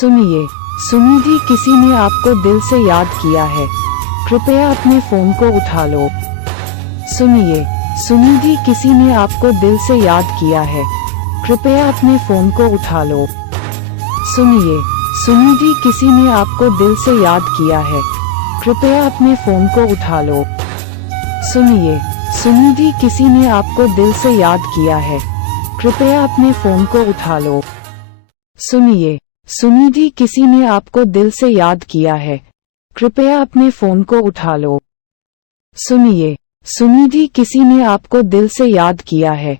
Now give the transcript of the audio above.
सुनिए, सुनिधि किसी ने आपको दिल से याद किया है, कृपया अपने फोन को उठा लो। सुनिए, सुनिधि किसी ने आपको दिल से याद किया है, कृपया अपने फोन को उठा लो। सुनिए, सुनिधि किसी ने आपको दिल से याद किया है, कृपया अपने फोन को उठा लो। सुनिए, सुनिधि किसी ने आपको दिल से याद किया है, कृपया अपने फोन को उठा लो। सुनिए, सुनिधि किसी ने आपको दिल से याद किया है, कृपया अपने फोन को उठा लो। सुनिए, सुनिधि किसी ने आपको दिल से याद किया है,